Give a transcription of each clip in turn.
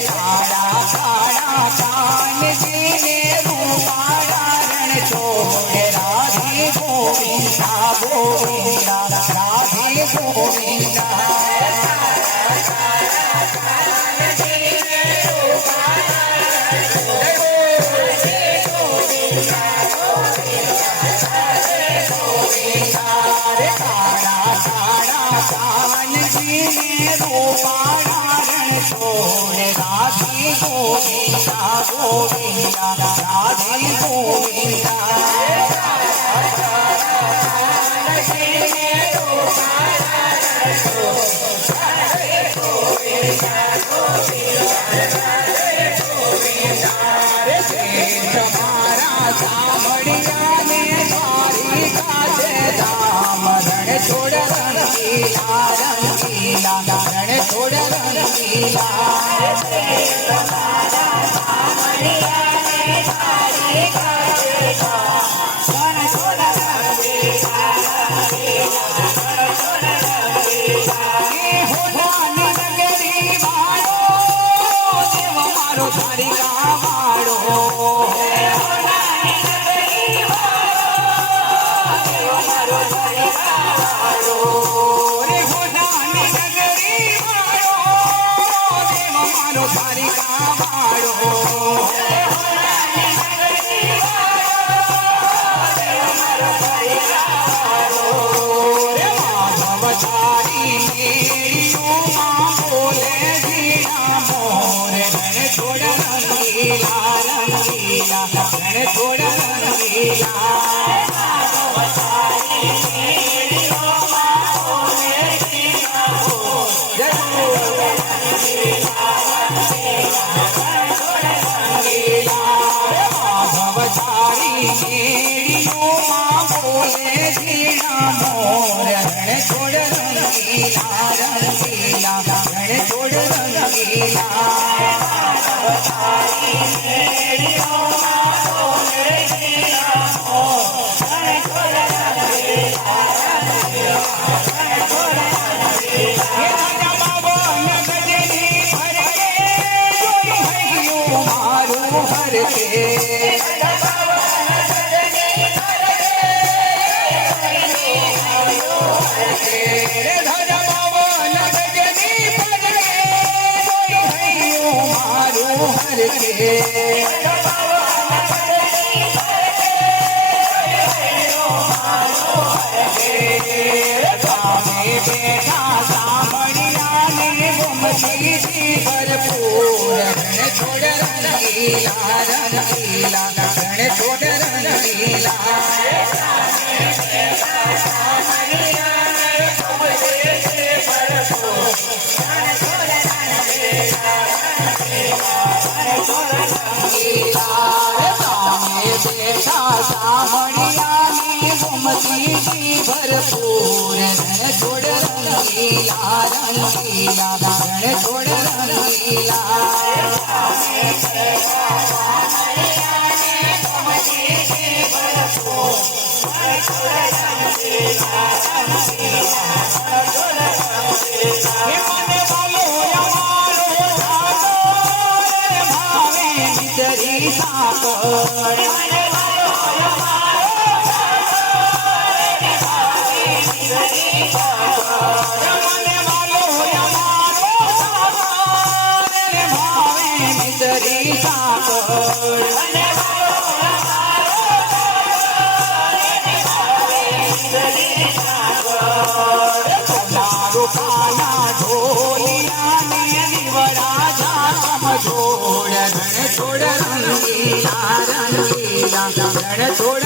काड़ा काड़ा कान जीने रूपाड़ा रण छोड़ राधे गोविंदा गोविंदा राधे गोविंदा कान जीने रूपाड़ा रण छोड़ राधे गोविंदा गोविंदा राधे गोविंदा सामड़िया ने सारी काजे दाम रण छोड़ रंगीला रंगीला रण छोड़ रंगीला सामड़िया ने सारी काजे दाम रण छोड़ रंगीला रण छोड़ रंगीला ये हो जानी नगरी वालो देव मारो थारी का वाड़ो भरपूर रण छोड़ रंगीला रंगीला रण छोड़ रंगीला छोड़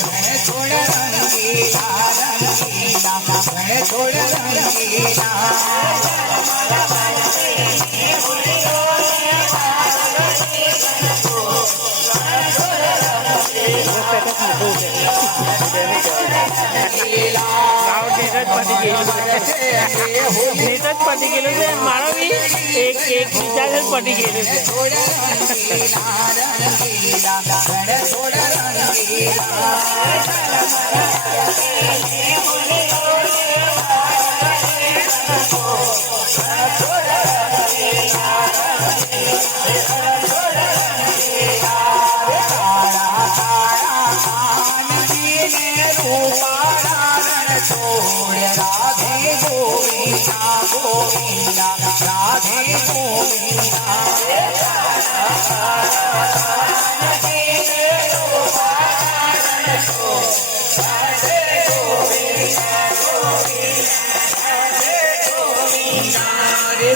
છોડ રંગીલા રંગીલા રણ છોડ રંગીલા પતી ગયેલું છે મારો બી એક બીજા પતી ગયેલું છે राधे गोविंदा गोविंदा राधे गोविंदा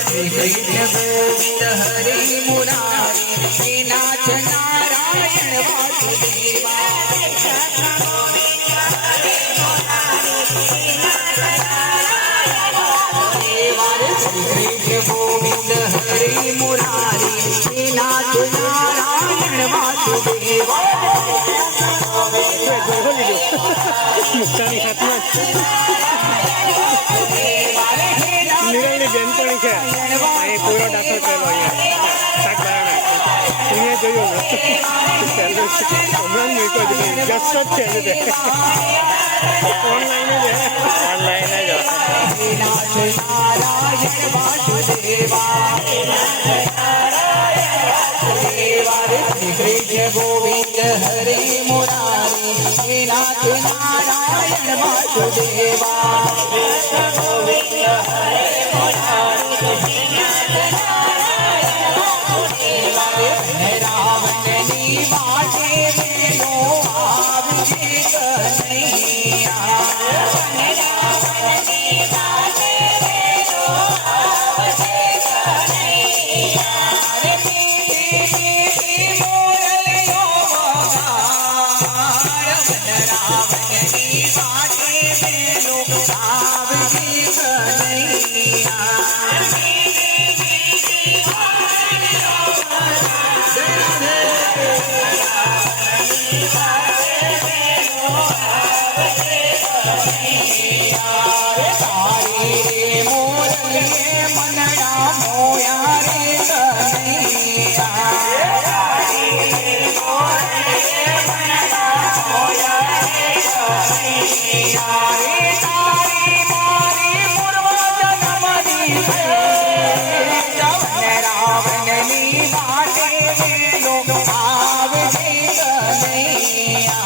श्री कृष्ण गोविंद हरि मुरारी नाथ नारायण वासुदेवा गोविंद हरि मुरारी नाथ नारायण वासुदेवा મુક્તાની હાથમાં નિરલની બેનપણી છે અહીં પૂરો દાખલ કરેલો અહીંયા શાકબારાને અહીંયા જોયું હમણાં મૂક્યો છે જસ્ટ જ છે ઓનલાઈન જ ઓનલાઈન જ नाथ नारायण वासुदेवा श्री कृष्ण गोविंद हरि मुरारी नाथ नारायण वासुदेवा गोविंद हरि मुरारी रावण नी वाटे मेलो आवजे कन्हैया